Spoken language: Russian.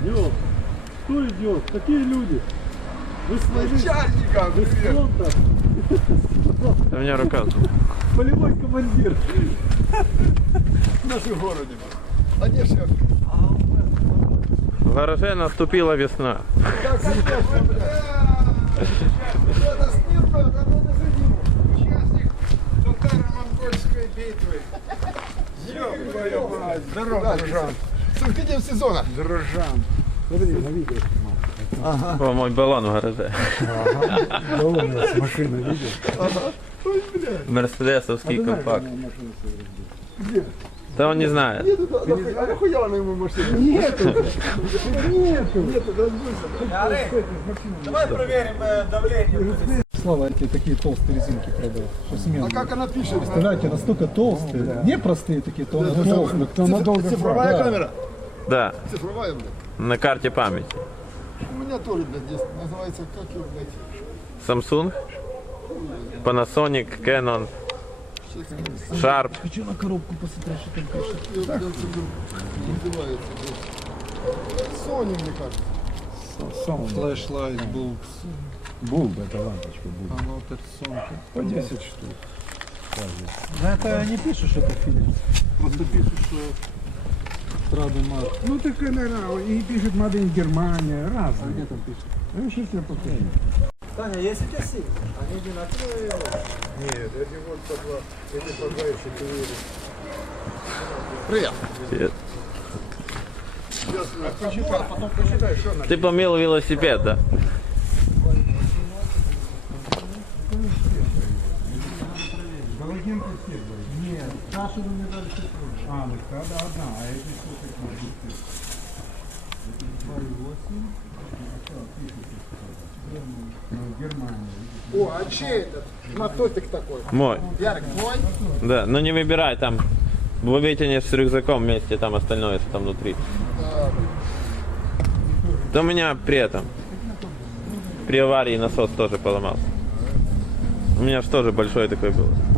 Идет. Кто идет? Какие люди? Вы с Начальника, Вы с привет. фронта? У меня рука. Полевой командир. В нашем городе. А где шеф? В гараже наступила весна. Да, конечно, блядь. Это спирка, это надо задиму. Участник татаро-монгольской битвы. Ёб твою мать. Здорово, дружан. С открытием сезона. Дружан. Смотри, на видео снимал. О, мой баллон в гараже. Да у нас машина, видел? Мерседесовский компакт. Где? Да он не знает. Нету, а нахуя на ему машину? Нету. Нету, да сбылся. Давай проверим давление. Слава, эти такие толстые резинки продал. Что смело. А как она пишет? Представляете, настолько толстые. Не простые такие, то толстые. Кто надолго. Цифровая Да. камера? Да, Цифровая, блядь. на карте памяти. У меня тоже, блядь, здесь называется, как его, блядь, Samsung, Panasonic, Canon, Sharp. Хочу на коробку посмотреть, что там пишет. как его, блядь, называется, блядь. Sony, мне кажется. Flashlight Bulb. Bulb, это лампочка Bulb. А вот это сонка. По 10 штук. Да это не пишешь, что это Philips. Просто пишешь, что Stradumar. Ну так, наверное, и пишет Made in Германия, разные. Где там пишет? Ну, сейчас я повторю. Таня, есть у тебя силы? Они одинаковые. Нет, эти вот по два, эти по два еще ты Привет. Привет. Почитай, потом почитай, что на. Ты помыл велосипед, да? Галогенка все были? Нет, кашу мне дали все. А, ну тогда одна, а эти сколько их может быть? Эти 2,8. Германия. О, а чей этот мототик такой? Мой. Ярик, твой? Да, но не выбирай там. Вытянешь с рюкзаком вместе, там остальное там внутри. Да у меня при этом. При аварии насос тоже поломался. У меня же тоже большой такой был.